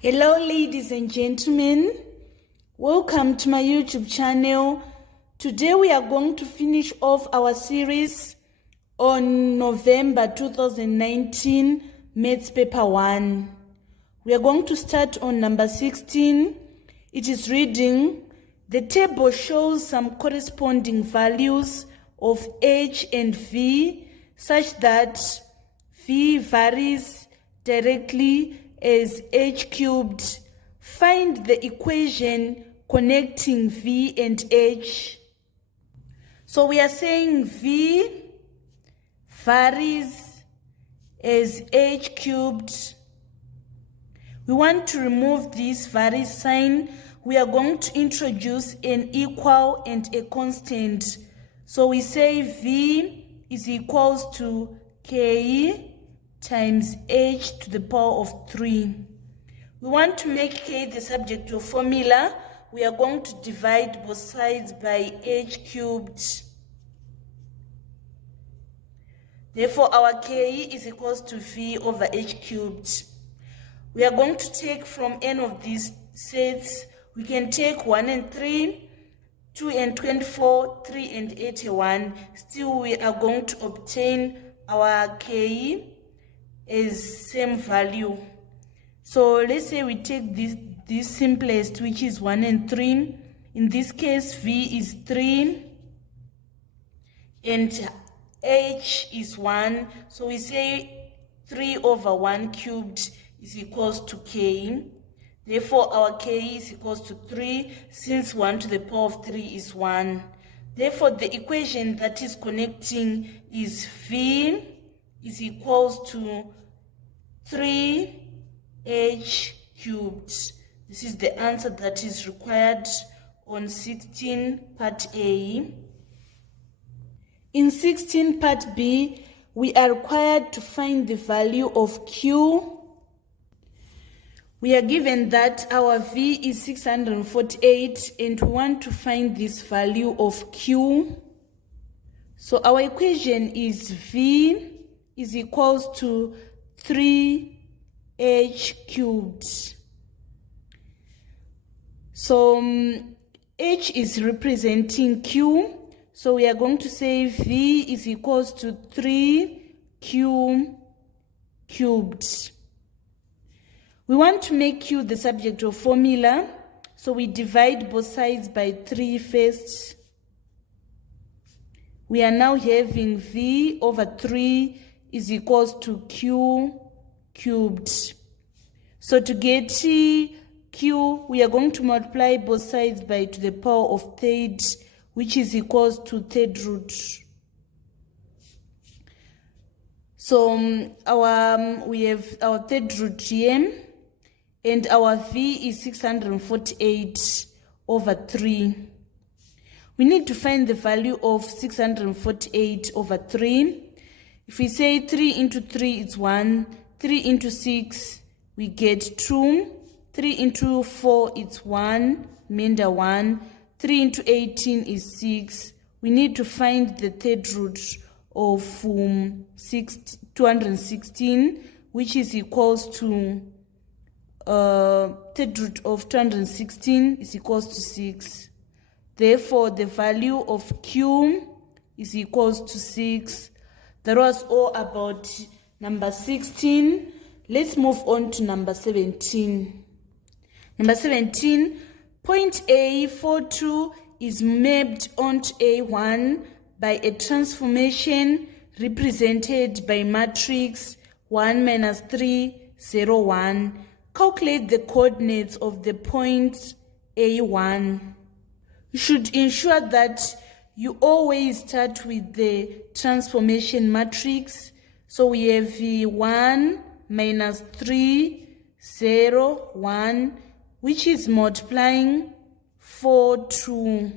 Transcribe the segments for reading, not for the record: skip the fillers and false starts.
Hello ladies and gentlemen, welcome to my YouTube channel. Today we are going to finish off our series on November 2019 Maths Paper 1. We are going to start on number 16. It is reading, the table shows some corresponding values of h and v such that v varies directly as h cubed. Find the equation connecting v and h. So we are saying v varies as h cubed. We want to remove this varies sign. We are going to introduce an equal and a constant. So we say v is equals to k times h to the power of 3. We want to make k the subject of formula. We are going to divide both sides by h cubed. Therefore, our k is equals to v over h cubed. We are going to take from n of these sets. We can take 1 and 3, 2 and 24, 3 and 81. Still, we are going to obtain our k is same value. So let's say we take this simplest, which is 1 and 3. In this case, v is 3 and h is 1. So we say 3 over 1 cubed is equals to k. Therefore, our k is equals to 3, since 1 to the power of 3 is 1. Therefore, the equation that is connecting is v is equals to 3h cubed. This is the answer that is required on 16 part A. In 16 part B, we are required to find the value of q. We are given that our v is 648 and we want to find this value of q. So our equation is v is equals to 3h cubed. So h is representing q. So we are going to say v is equals to 3q cubed. We want to make q the subject of formula. So we divide both sides by 3 first. We are now having v over 3 is equals to q cubed. So to get q, we are going to multiply both sides by to the power of third, which is equals to third root. So we have our third root here, and our v is 648 over 3. We need to find the value of 648 over 3. If we say 3 into 3 is 1, 3 into 6 we get 2, 3 into 4 is 1, remainder 1, 3 into 18 is 6. We need to find the third root of 216, which is equals to third root of 216 is equals to 6. Therefore, the value of q is equals to 6. That was all about number 16. Let's move on to number 17. Number 17, point A42 is mapped onto A1 by a transformation represented by matrix 1 minus 3, 0, 1. Calculate the coordinates of the point A1. You should ensure that you always start with the transformation matrix. So we have 1 minus 3, 0, 1, which is multiplying 4, 2.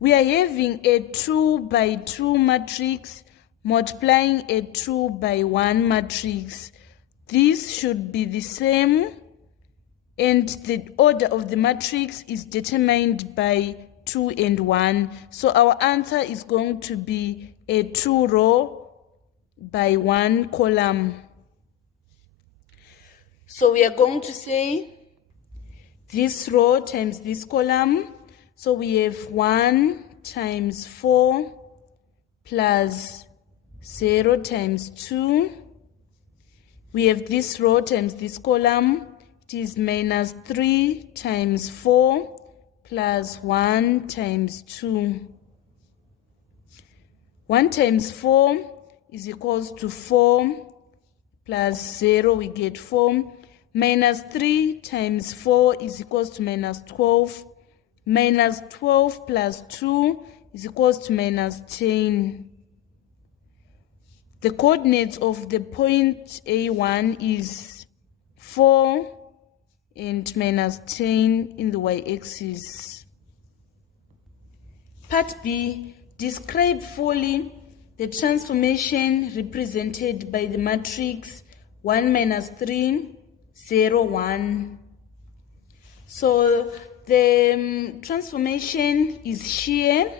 We are having a 2 by 2 matrix multiplying a 2 by 1 matrix. This should be the same, and the order of the matrix is determined by 2 and 1. So our answer is going to be a 2 row by 1 column. So we are going to say this row times this column. So we have 1 times 4 plus 0 times 2. We have this row times this column. It is minus 3 times 4 plus 1 times 2. 1 times 4 is equals to 4 plus 0, we get 4. Minus 3 times 4 is equals to minus 12. Minus 12 plus 2 is equals to minus 10. The coordinates of the point A1 is 4 and minus 10 in the y-axis. Part B, describe fully the transformation represented by the matrix 1 minus 3, 0, 1. So the transformation is shear.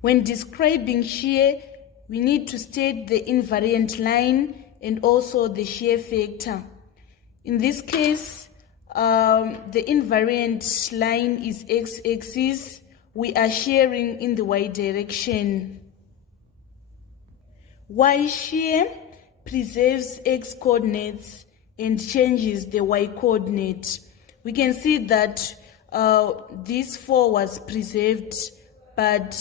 When describing shear, we need to state the invariant line and also the shear factor. In this case, the invariant line is x-axis. We are shearing in the y direction. Y shear preserves x coordinates and changes the y coordinate. We can see that this 4 was preserved, but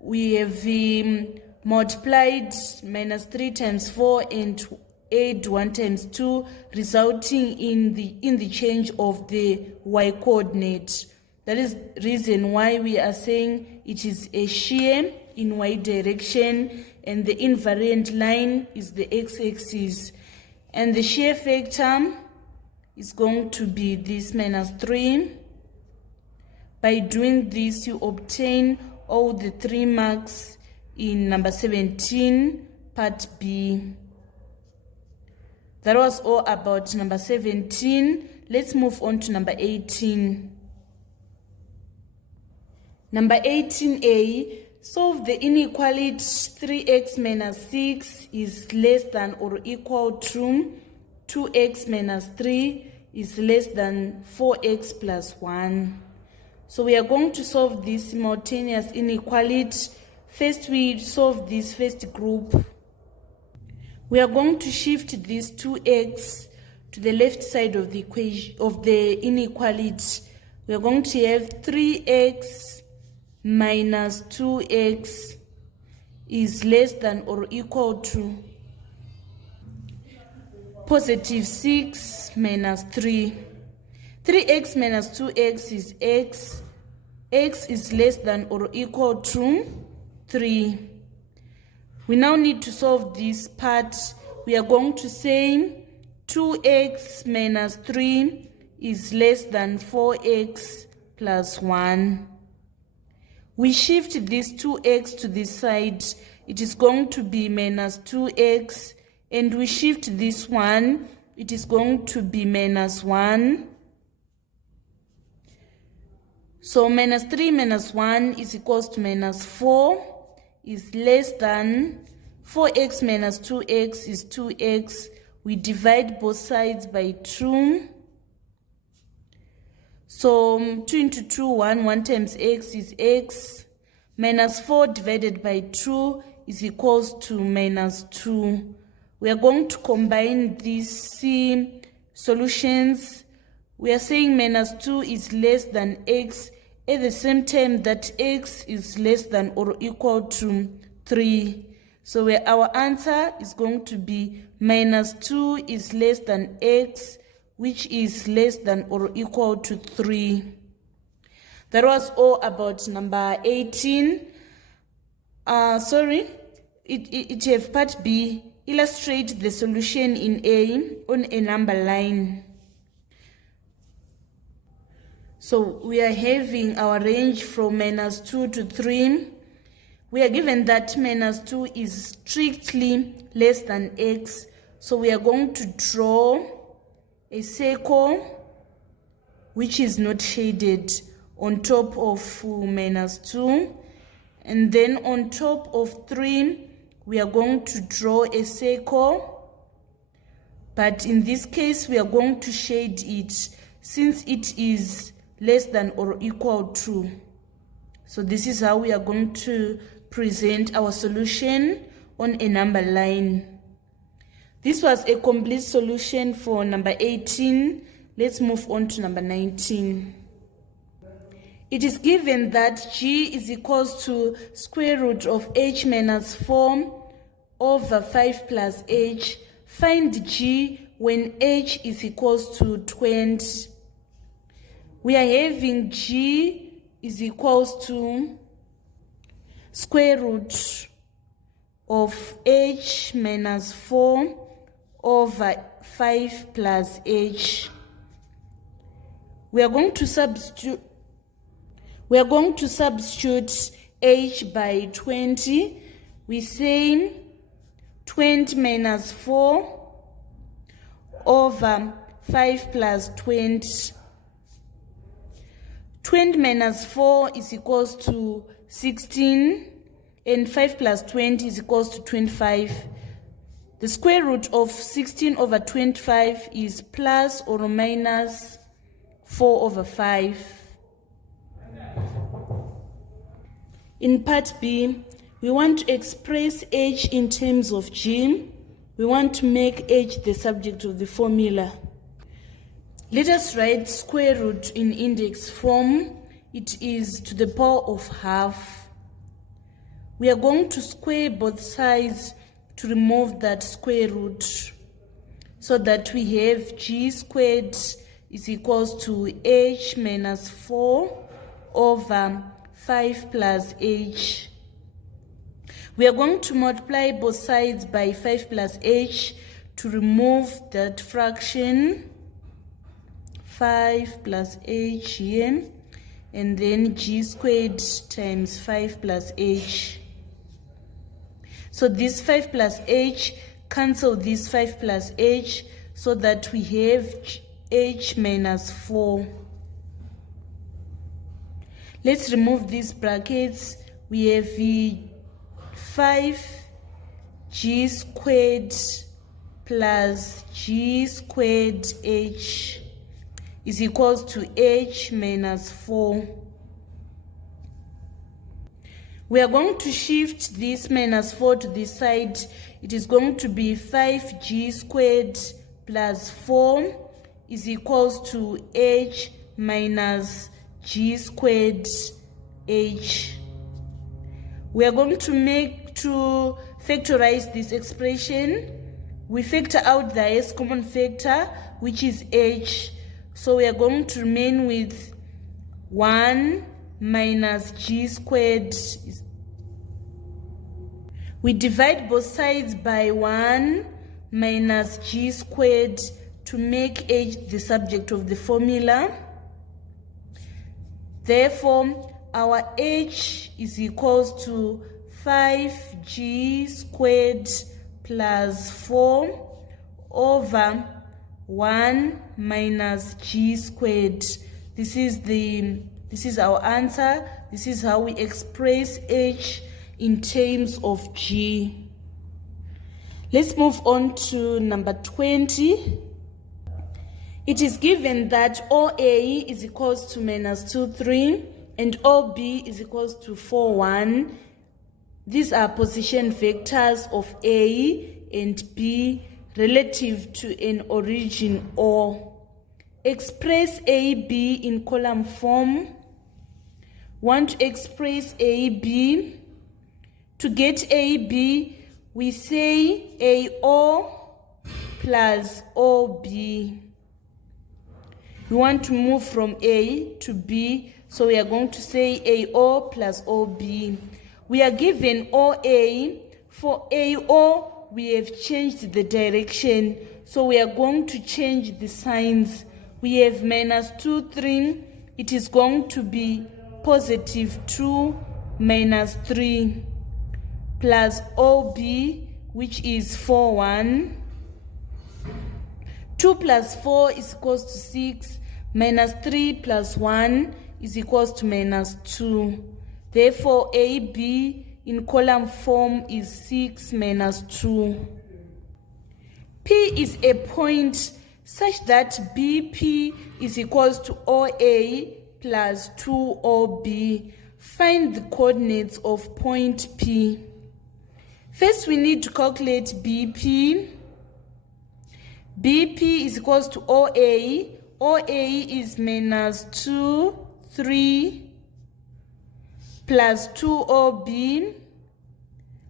we have multiplied minus 3 times 4 and add 1 times 2, resulting in the change of the y coordinate. That is the reason why we are saying it is a shear in y direction, and the invariant line is the x-axis. And the shear factor is going to be this minus 3. By doing this, you obtain all the 3 marks in number 17, part B. That was all about number 17. Let's move on to number 18. Number 18a, solve the inequality 3x minus 6 is less than or equal to 2x minus 3 is less than 4x plus 1. So we are going to solve this simultaneous inequality. First, we solve this first group. We are going to shift this 2x to the left side of the equation of the inequality. We are going to have 3x minus 2x is less than or equal to positive 6 minus 3. 3x minus 2x is x. X is less than or equal to 3. We now need to solve this part. We are going to say 2x minus 3 is less than 4x plus 1. We shift this 2x to this side. It is going to be minus 2x. And we shift this 1. It is going to be minus 1. So minus 3 minus 1 is equals to minus 4 is less than 4x minus 2x is 2x. We divide both sides by 2. So 2 into 2, 1 times x is x. Minus 4 divided by 2 is equals to minus 2. We are going to combine these solutions. We are saying minus 2 is less than x at the same time that x is less than or equal to 3. So our answer is going to be minus 2 is less than x, which is less than or equal to 3. That was all about number 18. It have part B. Illustrate the solution in A on a number line. So we are having our range from minus 2 to 3. We are given that minus 2 is strictly less than x. So we are going to draw a circle which is not shaded on top of minus 2. And then on top of 3, we are going to draw a circle, but in this case we are going to shade it since it is less than or equal to. So this is how we are going to present our solution on a number line. This was a complete solution for number 18. Let's move on to number 19. It is given that g is equals to square root of h minus 4 over 5 plus h. Find g when h is equals to 20. We are having g is equals to square root of h minus 4 over 5 plus h. We are going to substitute h by 20. We say 20 minus 4 over 5 plus 20. 20 minus 4 is equals to 16, and 5 plus 20 is equals to 25. The square root of 16 over 25 is plus or minus 4 over 5. In part B, we want to express h in terms of g. We want to make h the subject of the formula. Let us write square root in index form. It is to the power of half. We are going to square both sides to remove that square root, so that we have g squared is equals to h minus 4 over 5 plus h. We are going to multiply both sides by 5 plus h to remove that fraction, 5 plus h here, and then g squared times 5 plus h. So this 5 plus h cancel this 5 plus h, so that we have h minus 4. Let's remove these brackets. We have 5g squared plus g squared h is equals to h minus 4. We are going to shift this minus 4 to this side. It is going to be 5g squared plus 4 is equals to h minus g squared h. We are going to factorize this expression. We factor out the highest common factor, which is h. So we are going to remain with 1 minus g squared. We divide both sides by 1 minus g squared to make h the subject of the formula. Therefore, our h is equals to 5g squared plus 4 over 1 minus g squared. This is our answer. This is how we express h in terms of g. Let's move on to number 20. It is given that OA is equals to minus 2, 3, and OB is equals to 4, 1. These are position vectors of A and B relative to an origin O. Express AB in column form. Want to express AB. To get AB, we say AO plus OB. We want to move from A to B, so we are going to say AO plus OB. We are given OA. For AO, we have changed the direction, so we are going to change the signs. We have minus 2, 3. It is going to be positive 2 minus 3 plus OB, which is 4, 1. 2 plus 4 is equals to 6, minus 3 plus 1 is equals to minus 2. Therefore, AB in column form is 6 minus 2. P is a point such that BP is equals to OA plus 2OB. Find the coordinates of point P. First, we need to calculate BP. BP is equals to OA. OA is minus 2, 3 plus 2OB.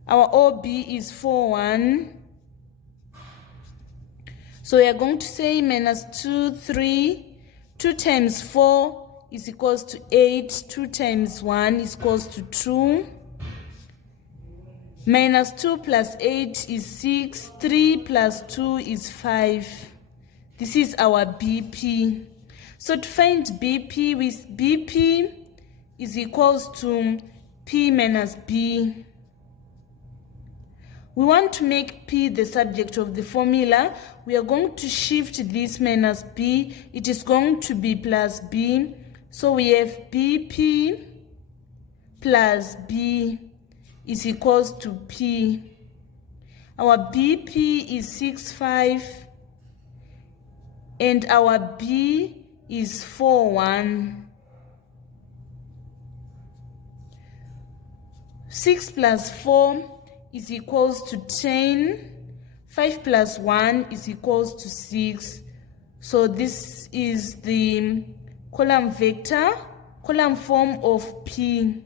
Our OB is 4, 1. So we are going to say minus 2, 3. 2 times 4 is equals to 8. 2 times 1 is equals to 2. Minus 2 plus 8 is 6. 3 plus 2 is 5. This is our BP. So to find BP, with BP is equals to P minus B. We want to make P the subject of the formula. We are going to shift this minus B. It is going to be plus B. So we have BP plus B is equals to P. Our BP is 6, 5. And our B is 4, 1. 6 plus 4 is equals to 10. 5 plus 1 is equals to 6. So this is the column vector, column form of P.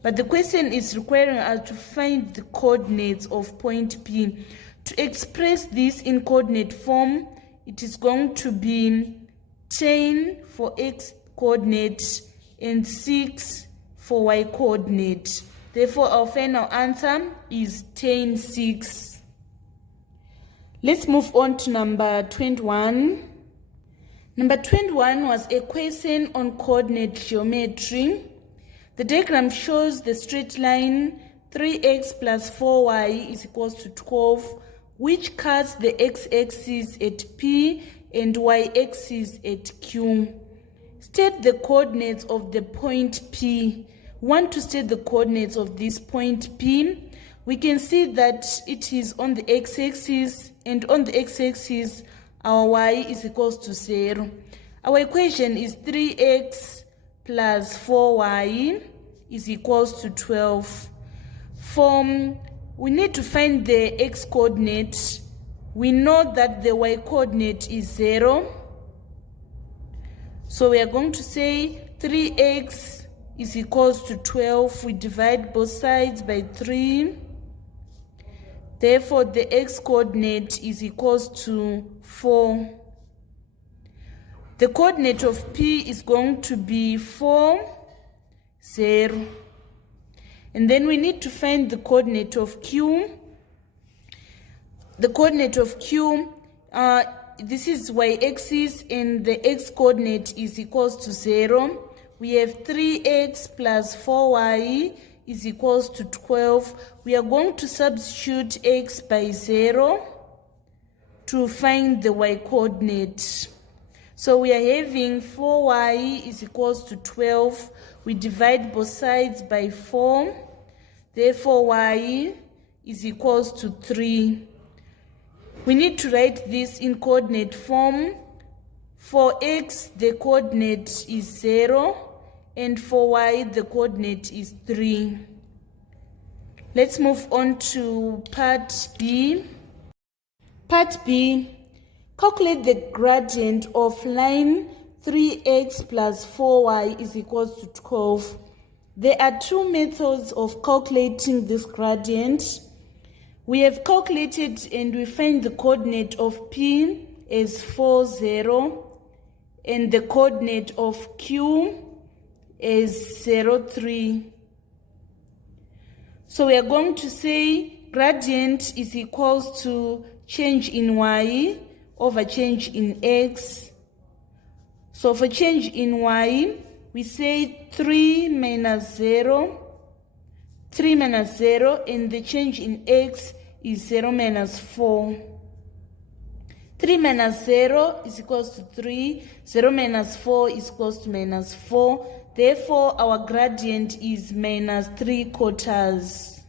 But the question is requiring us to find the coordinates of point P. To express this in coordinate form, it is going to be 10 for x coordinate and 6 for y coordinate. Therefore, our final answer is 10, 6. Let's move on to number 21. Number 21 was a question on coordinate geometry. The diagram shows the straight line 3x plus 4y is equals to 12, which cuts the x-axis at P and y-axis at Q. State the coordinates of the point P. We want to state the coordinates of this point P. We can see that it is on the x-axis, and on the x-axis our y is equals to 0. Our equation is 3x plus 4y is equals to 12. We need to find the x coordinate. We know that the y coordinate is 0. So we are going to say 3x is equals to 12. We divide both sides by 3. Therefore, the x coordinate is equals to 4. The coordinate of P is going to be 4, 0. And then we need to find the coordinate of Q. The coordinate of Q, this is y-axis, and the x coordinate is equals to 0. We have 3x plus 4y is equals to 12. We are going to substitute x by 0 to find the y coordinate. So we are having 4y is equals to 12. We divide both sides by 4. Therefore, y is equals to 3. We need to write this in coordinate form. For x, the coordinate is 0. And for y, the coordinate is 3. Let's move on to part B. Part B. Calculate the gradient of line 3x plus 4y is equals to 12. There are two methods of calculating this gradient. We have calculated and we find the coordinate of P as 4, 0, and the coordinate of Q is 0, 3. So we are going to say gradient is equals to change in y over change in x. So for change in y, we say 3 minus 0, 3 minus 0, and the change in x is 0 minus 4. 3 minus 0 is equals to 3, 0 minus 4 is equals to minus 4. Therefore, our gradient is minus 3/4.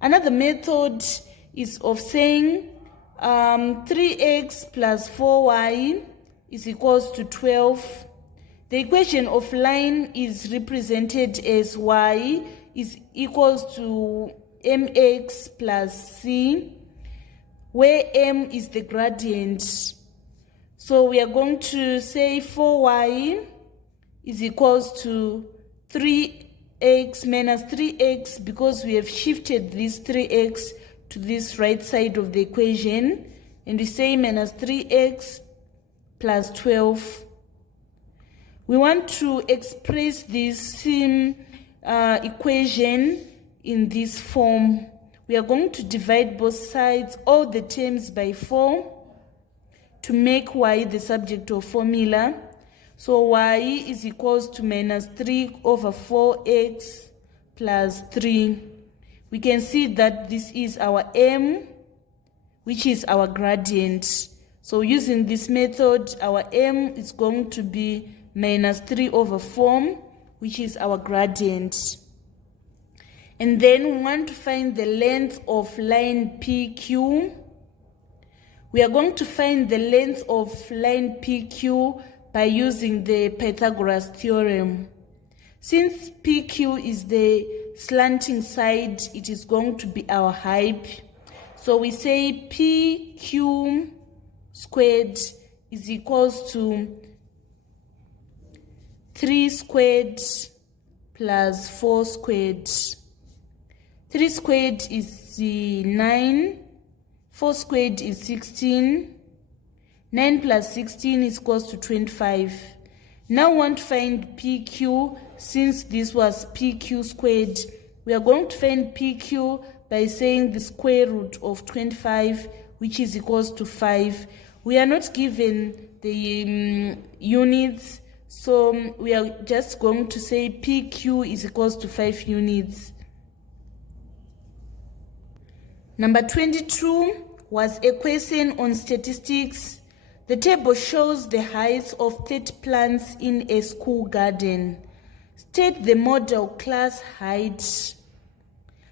Another method is of saying 3x plus 4y is equals to 12. The equation of line is represented as y is equals to mx plus c, where m is the gradient. So we are going to say 4y is equals to 3x minus 3x, because we have shifted this 3x to this right side of the equation, and we say minus 3x plus 12. We want to express this same equation in this form. We are going to divide both sides, all the terms, by 4 to make y the subject of formula. So y is equals to minus 3/4x plus 3. We can see that this is our m, which is our gradient. So using this method, our m is going to be minus 3/4, which is our gradient. And then we want to find the length of line PQ. We are going to find the length of line PQ by using the Pythagoras theorem. Since PQ is the slanting side, it is going to be our height. So we say PQ squared is equals to 3 squared plus 4 squared. 3 squared is 9, 4 squared is 16, 9 plus 16 is equals to 25. Now we want to find PQ. Since this was PQ squared, we are going to find PQ by saying the square root of 25, which is equals to 5. We are not given the units, so we are just going to say PQ is equals to 5 units. Number 22 was a question on statistics. The table shows the heights of 30 plants in a school garden. State the model class height.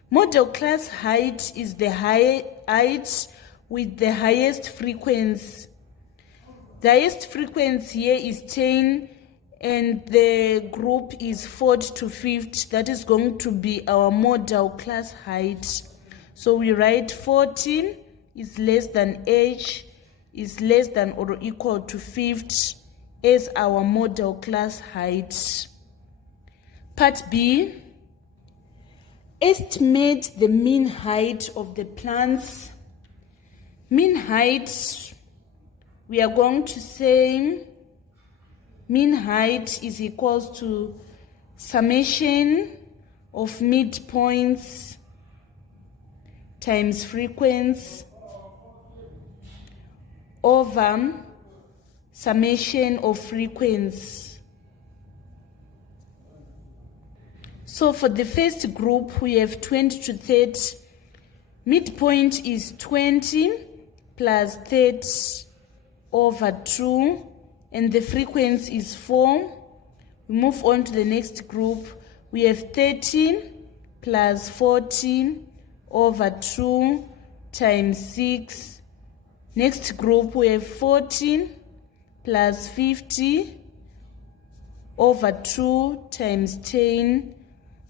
Model class height is the height with the highest frequency. The highest frequency here is 10, and the group is 4th to 5th. That is going to be our model class height. So we write 14 is less than h is less than or equal to 5th as our model class height. Part B, estimate the mean height of the plants. Mean height, we are going to say mean height is equals to summation of midpoints times frequency over summation of frequency. So for the first group, we have 20 to 30. Midpoint is 20 plus 30 over 2, and the frequency is 4. We move on to the next group. We have 13 plus 14 over 2 times 6. Next group, we have 14 plus 50 over 2 times 10.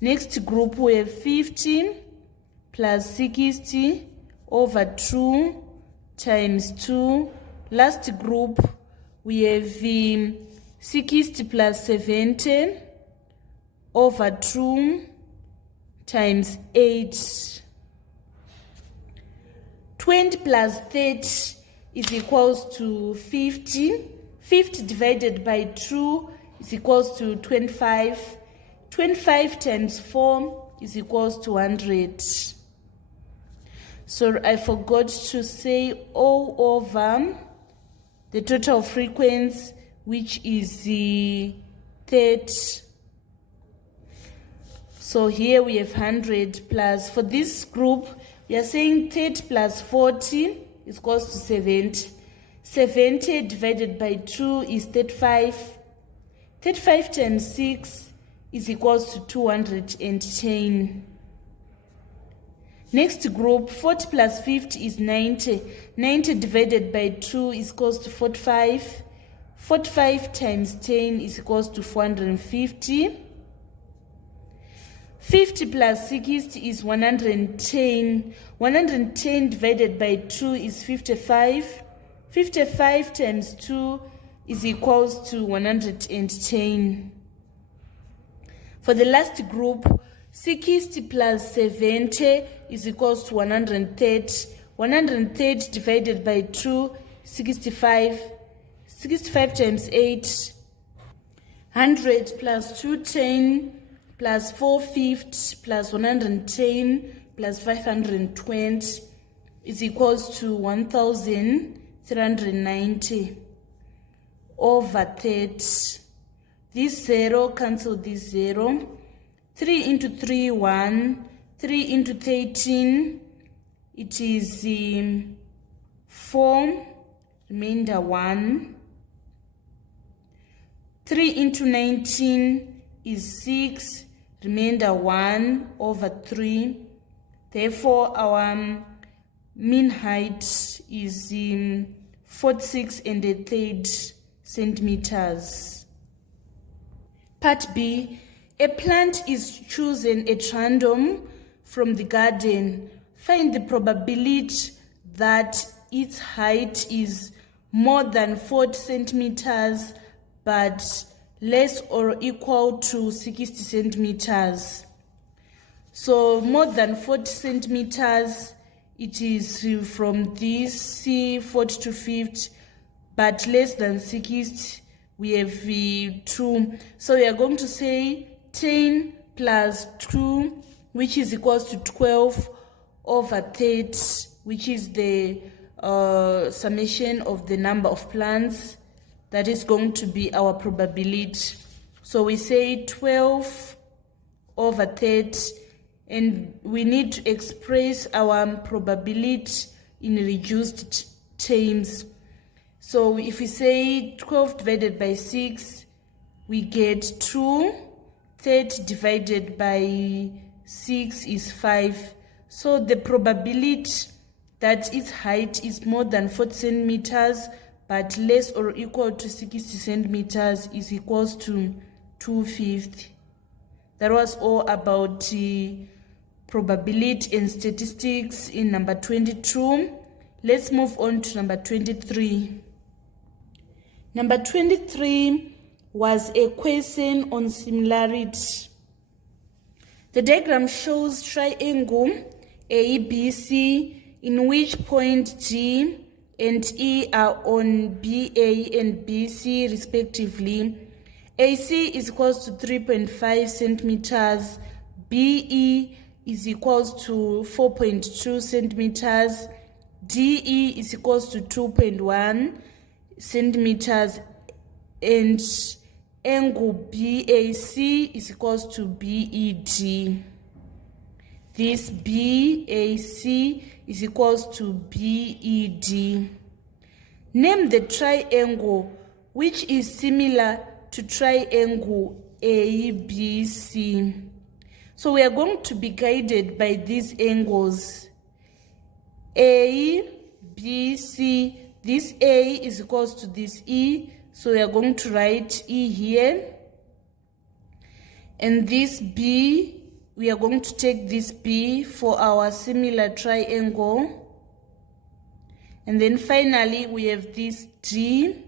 Next group, we have 15 plus 60 over 2 times 2. Last group, we have 60 plus 70 over 2 times 8. 20 plus 30 is equals to 50. 50 divided by 2 is equals to 25. 25 times 4 is equals to 100. So I forgot to say all over the total frequency, which is 30. So here we have 100 plus, for this group, we are saying 30 plus 40 is equals to 70. 70 divided by 2 is 35. 35 times 6 is equals to 210. Next group, 40 plus 50 is 90. 90 divided by 2 is equals to 45. 45 times 10 is equals to 450. 50 plus 60 is 110. 110 divided by 2 is 55. 55 times 2 is equals to 110. For the last group, 60 plus 70 is equals to 130. 130 divided by 2, 65. 65 times 8, 100 plus 210 plus 450 plus 110 plus 520 is equals to 1,390 over 30. This 0 cancel this 0. 3 into 3, 1. 3 into 13, it is 4, remainder 1. 3 into 19 is 6, remainder 1 over 3. Therefore, our mean height is 46 and a third centimeters. Part B, a plant is chosen at random from the garden. Find the probability that its height is more than 40 centimeters but less or equal to 60 centimeters. So more than 40 centimeters, it is from this 40 to 50, but less than 60, we have 2. So we are going to say 10 plus 2, which is equals to 12 over 30, which is the summation of the number of plants. That is going to be our probability. So we say 12 over 30, and we need to express our probability in reduced terms. So if we say 12 divided by 6, we get 2. 30 divided by 6 is 5. So the probability that its height is more than 40 centimeters but less or equal to 60 centimeters is equals to 2/5. That was all about probability and statistics in number 22. Let's move on to number 23. Number 23 was a question on similarity. The diagram shows triangle ABC in which point G and E are on BA and BC respectively. AC is equals to 3.5 centimeters, BE is equals to 4.2 centimeters, DE is equals to 2.1 centimeters, and angle BAC is equals to BED. This BAC is equals to BED. Name the triangle which is similar to triangle ABC. So we are going to be guided by these angles. ABC, this A is equals to this E, so we are going to write E here. And this B, we are going to take this B for our similar triangle. And then finally we have this D.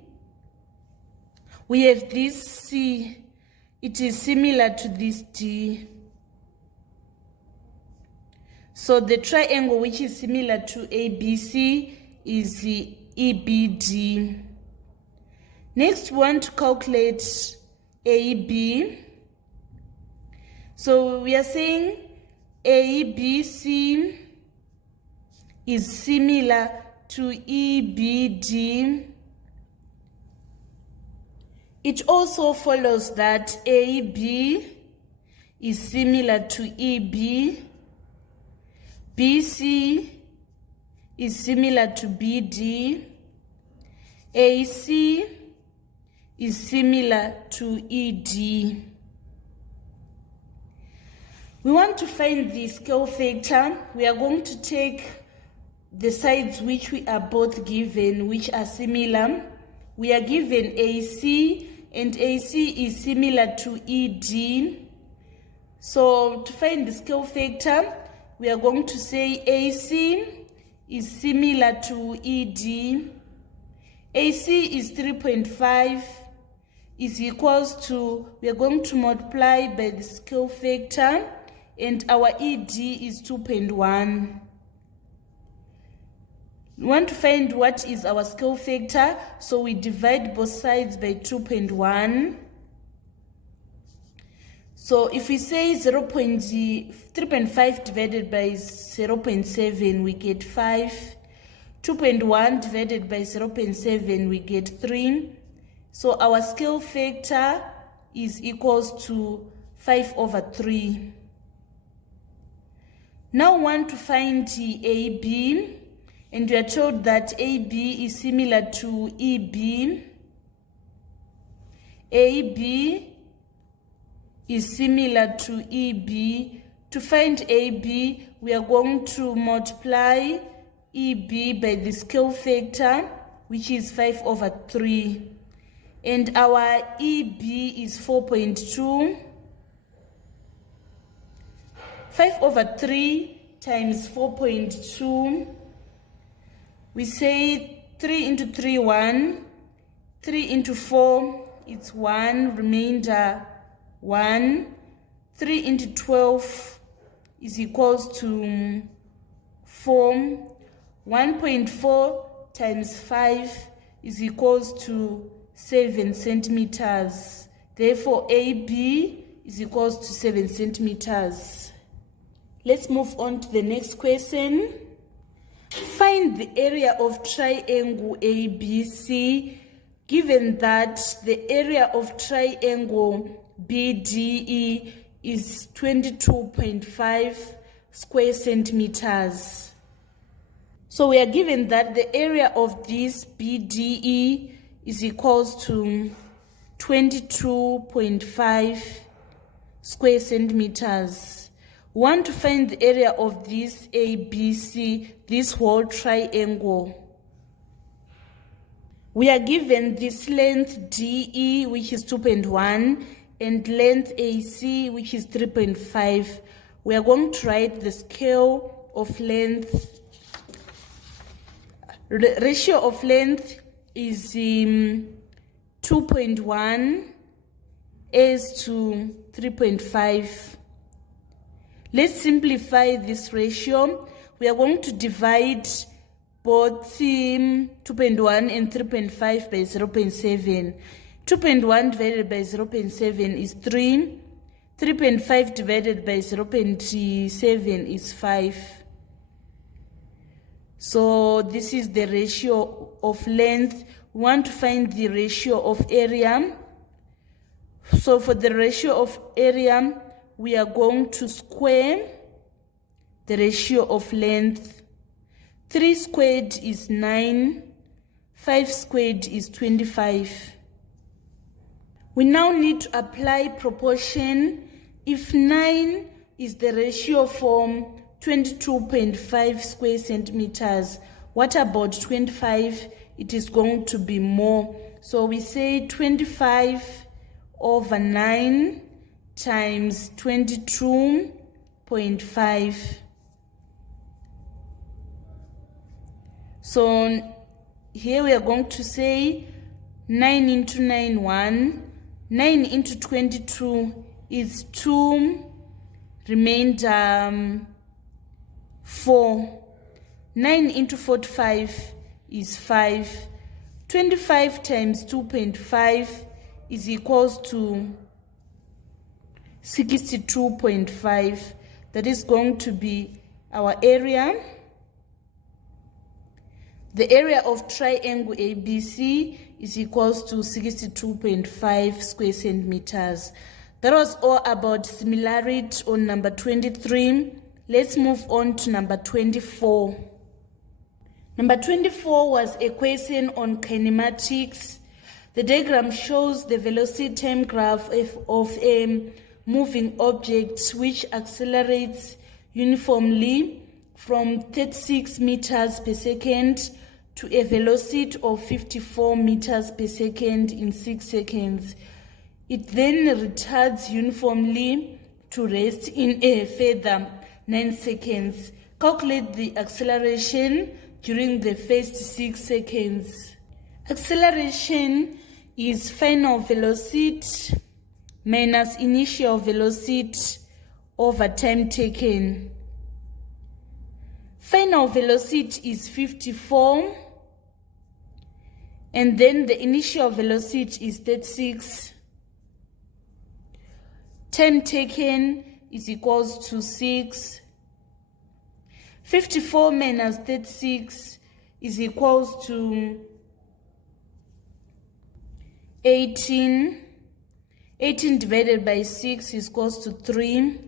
We have this C. It is similar to this D. So the triangle which is similar to ABC is the EBD. Next, we want to calculate AB. So we are saying ABC is similar to EBD. It also follows that AB is similar to EB, BC is similar to BD, AC is similar to ED. We want to find the scale factor. We are going to take the sides which we are both given, which are similar. We are given AC, and AC is similar to ED. So to find the scale factor, we are going to say AC is similar to ED. AC is 3.5 is equals to, we are going to multiply by the scale factor, and our ED is 2.1. We want to find what is our scale factor, so we divide both sides by 2.1. So if we say 3.5 divided by 0.7, we get 5. 2.1 divided by 0.7, we get 3. So our scale factor is equals to 5/3. Now we want to find AB, and we are told that AB is similar to EB. AB is similar to EB. To find AB, we are going to multiply EB by the scale factor, which is 5/3. And our EB is 4.2. 5/3 times 4.2. We say 3 into 3, 1. 3 into 4, it's 1. Remainder 1. 3 into 12 is equals to 4. 1.4 times 5 is equals to 7 centimeters. Therefore, AB is equals to 7 centimeters. Let's move on to the next question. Find the area of triangle ABC, given that the area of triangle BDE is 22.5 square centimeters. So we are given that the area of this BDE is equals to 22.5 square centimeters. We want to find the area of this ABC, this whole triangle. We are given this length DE, which is 2.1, and length AC, which is 3.5. We are going to write the scale of length. Ratio of length is 2.1 as to 3.5. Let's simplify this ratio. We are going to divide both 2.1 and 3.5 by 0.7. 2.1 divided by 0.7 is 3. 3.5 divided by 0.7 is 5. So this is the ratio of length. We want to find the ratio of area. So for the ratio of area, we are going to square the ratio of length. 3 squared is 9. 5 squared is 25. We now need to apply proportion. If 9 is the ratio from 22.5 square centimeters, what about 25? It is going to be more. So we say 25/9 times 22.5. So here we are going to say 9 into 9, 1. 9 into 22 is 2. Remainder 4. 9 into 45 is 5. 25 times 2.5 is equals to 62.5. That is going to be our area. The area of triangle ABC is equals to 62.5 square centimeters. That was all about similarity on number 23. Let's move on to number 24. Number 24 was a question on kinematics. The diagram shows the velocity time graph of a moving object which accelerates uniformly from 36 meters per second to a velocity of 54 meters per second in 6 seconds. It then retards uniformly to rest in a further 9 seconds. Calculate the acceleration during the first 6 seconds. Acceleration is final velocity minus initial velocity over time taken. Final velocity is 54, and then the initial velocity is 36. Time taken is equals to 6. 54 minus 36 is equals to 18. 18 divided by 6 is equals to 3.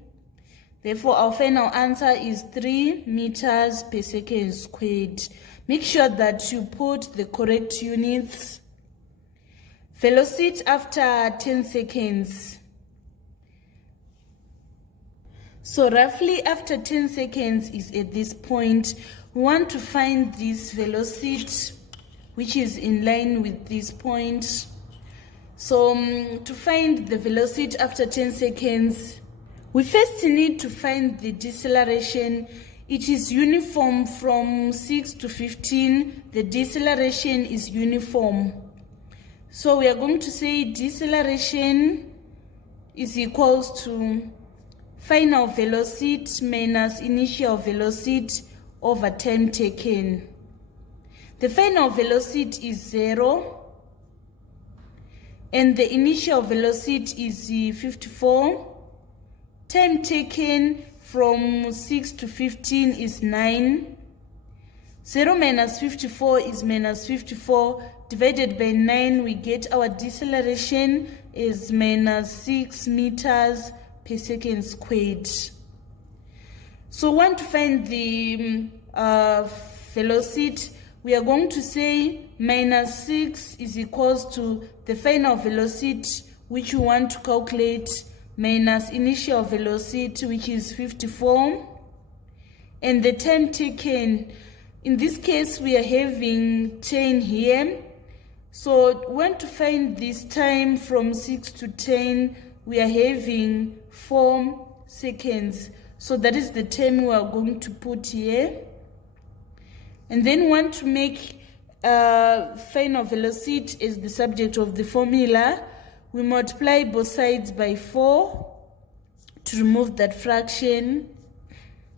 Therefore, our final answer is 3 meters per second squared. Make sure that you put the correct units. Velocity after 10 seconds. So roughly after 10 seconds is at this point. We want to find this velocity which is in line with this point. So to find the velocity after 10 seconds, we first need to find the deceleration. It is uniform from 6 to 15. The deceleration is uniform. So we are going to say deceleration is equals to final velocity minus initial velocity over time taken. The final velocity is 0. And the initial velocity is 54. Time taken from 6 to 15 is 9. 0 minus 54 is minus 54. Divided by 9, we get our deceleration is minus 6 meters per second squared. So we want to find the velocity. We are going to say minus 6 is equals to the final velocity which we want to calculate minus initial velocity which is 54, and the time taken. In this case we are having 10 here, so we want to find this time from 6 to 10. We are having 4 seconds, so that is the time we are going to put here. And then want to make final velocity as the subject of the formula. We multiply both sides by 4 to remove that fraction.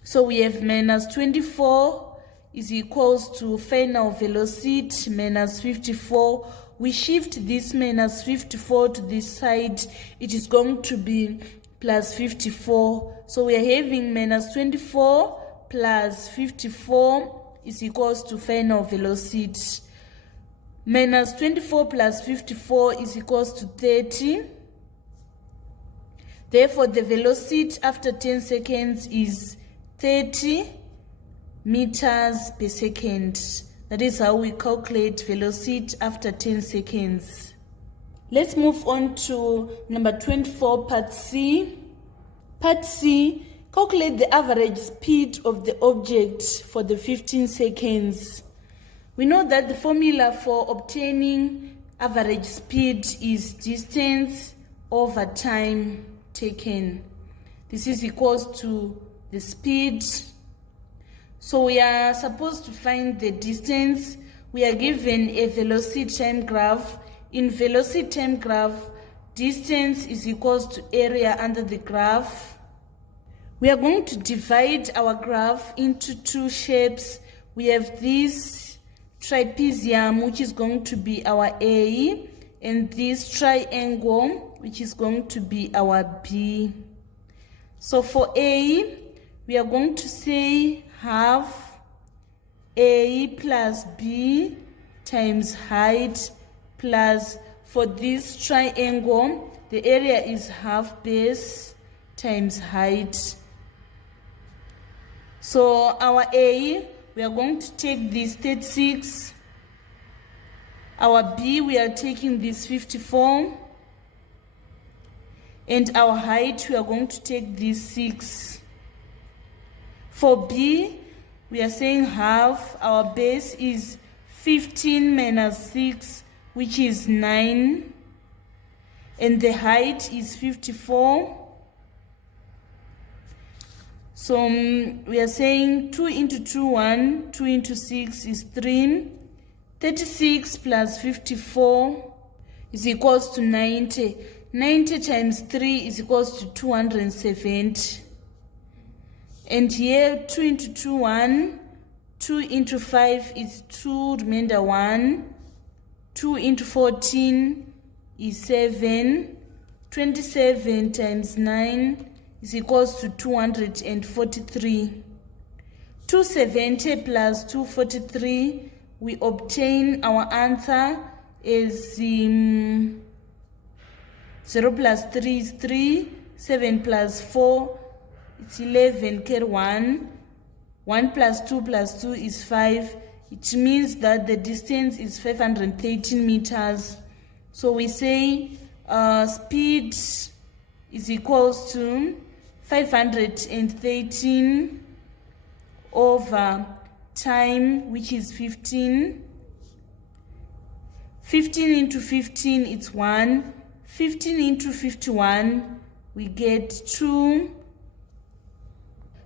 So we have minus 24 is equals to final velocity minus 54. We shift this minus 54 to this side. It is going to be plus 54. So we are having minus 24 plus 54 is equals to final velocity. Minus 24 plus 54 is equals to 30. Therefore, the velocity after 10 seconds is 30 meters per second. That is how we calculate velocity after 10 seconds. Let's move on to number 24, part C. Part C. Calculate the average speed of the object for the 15 seconds. We know that the formula for obtaining average speed is distance over time taken. This is equals to the speed. So we are supposed to find the distance. We are given a velocity time graph. In velocity time graph, distance is equals to area under the graph. We are going to divide our graph into two shapes. We have this trapezium, which is going to be our A, and this triangle, which is going to be our B. So for A, we are going to say half A plus B times height plus, for this triangle, the area is half base times height. So our A, we are going to take this 36 Our B, we are taking this 54. And our height, we are going to take this 6. For B, we are saying half. Our base is 15 minus 6, which is 9. And the height is 54. So we are saying 2 into 2, 1. 2 into 6 is 3. 36 plus 54 is equals to 90. 90 times 3 is equals to 270. And here 2 into 2, 1. 2 into 5 is 2, remainder 1. 2 into 14 is 7. 27 times 9 is equals to 243. 270 plus 243, we obtain our answer is 0 plus 3 is 3, 7 plus 4, it's 11, carry 1. 1 plus 2 is 5. It means that the distance is 513 meters. So we say speed is equals to 513 over time, which is 15. 15 into 15, it's 1. 15 into 51, we get 2.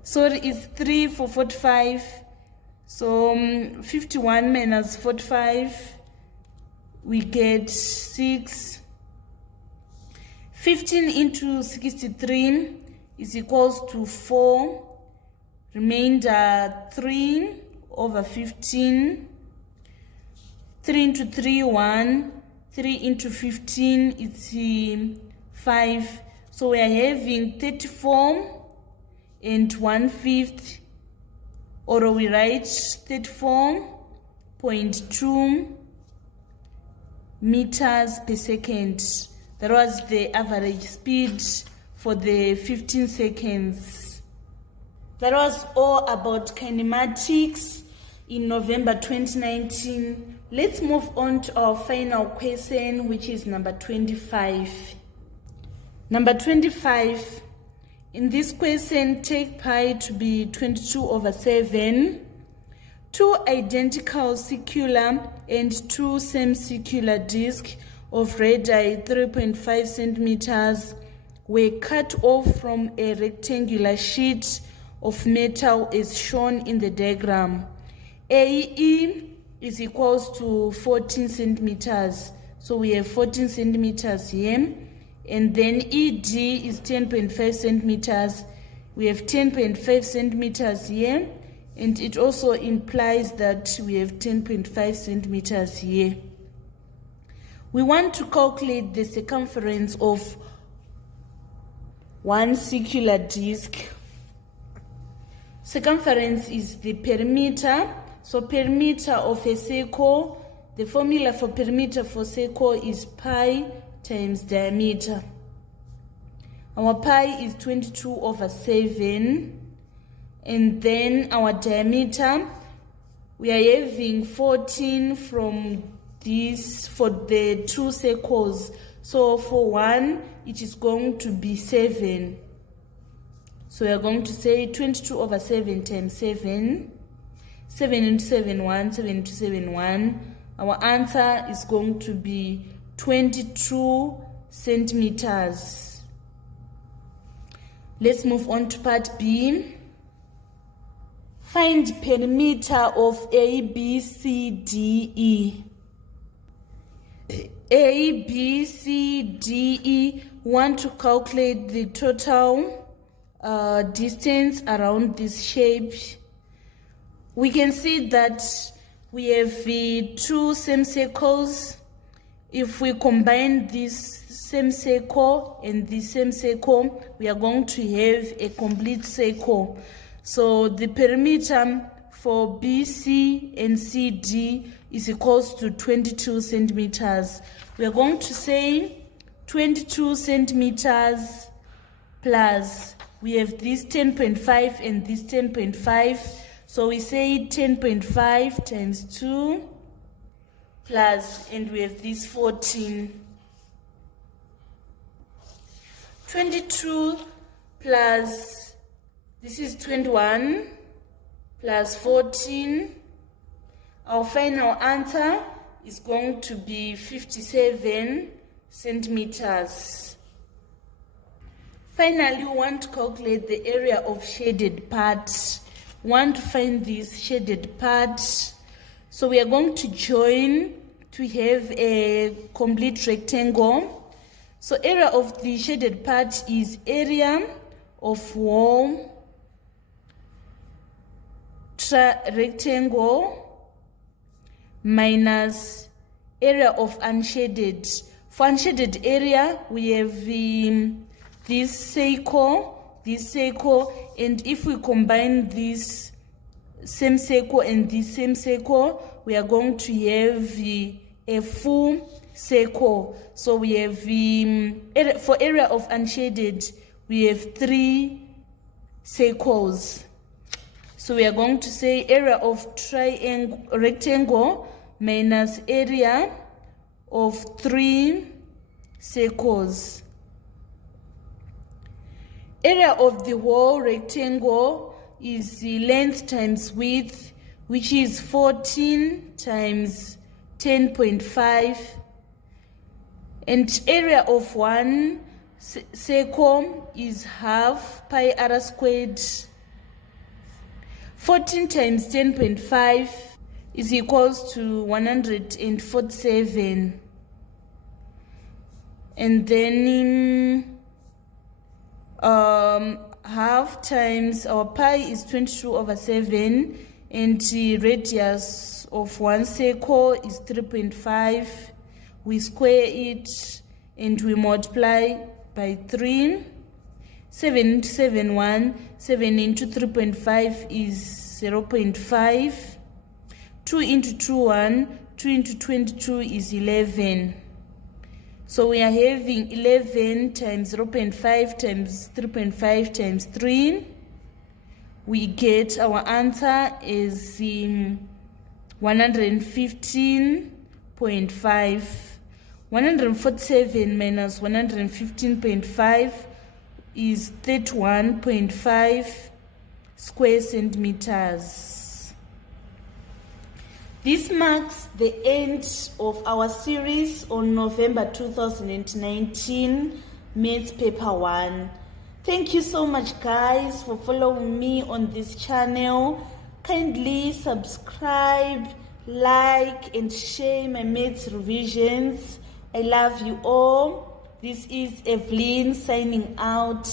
So it's 3 for 45. So 51 minus 45, we get 6. 15 into 63 is equals to 4. Remainder 3 over 15. 3 into 3, 1. 3 into 15, it's 5. So we are having 34 and 1/5. Or we write 34.2 meters per second. That was the average speed for the 15 seconds. That was all about kinematics in November 2019. Let's move on to our final question, which is number 25. Number 25. In this question, take pi to be 22/7. 2 identical circular and 2 semicircular discs of radii 3.5 centimeters were cut off from a rectangular sheet of metal as shown in the diagram. AE is equals to 14 centimeters. So we have 14 centimeters here. And then ED is 10.5 centimeters. We have 10.5 centimeters here. And it also implies that we have 10.5 centimeters here. We want to calculate the circumference of one circular disc. Circumference is the perimeter. So perimeter of a circle, the formula for perimeter for circle is pi times diameter. Our pi is 22/7. And then our diameter, we are having 14 from this for the 2 circles. So for one, it is going to be 7. So we are going to say 22/7 times 7. 7 into 7, 1. 7 into 7, 1. Our answer is going to be 22 centimeters. Let's move on to part B. Find perimeter of ABCDE. ABCDE, want to calculate the total distance around this shape. We can see that we have 2 semicircles. If we combine this semicircle and this semicircle, we are going to have a complete circle. So the perimeter for BC and CD is equals to 22 centimeters. We are going to say 22 centimeters plus, we have this 10.5 and this 10.5. So we say 10.5 times 2 plus, and we have this 14. 22 plus, this is 21 plus 14. Our final answer is going to be 57 centimeters. Finally, we want to calculate the area of shaded part. We want to find this shaded part. So we are going to join to have a complete rectangle. So area of the shaded part is area of wall rectangle minus area of unshaded. For unshaded area, we have this circle, and if we combine this same circle and this same circle, we are going to have a full circle. So we have for area of unshaded, we have 3 circles. So we are going to say area of rectangle minus area of 3 circles. Area of the whole rectangle is the length times width, which is 14 times 10.5. And area of one circle is half pi r squared. 14 times 10.5 is equals to 147. And then half times our pi is 22/7, and the radius of one circle is 3.5. We square it and we multiply by 3. 7 into 7, 1. 7 into 3.5 is 0.5. 2 into 2, 1. 2 into 22 is 11. So we are having 11 times 0.5 times 3.5 times 3. We get our answer is 115.5. 147 minus 115.5 is 31.5 square centimeters. This marks the end of our series on November 2019 Maths Paper 1. Thank you so much, guys, for following me on this channel. Kindly subscribe, like, and share my maths revisions. I love you all. This is Evelyn signing out.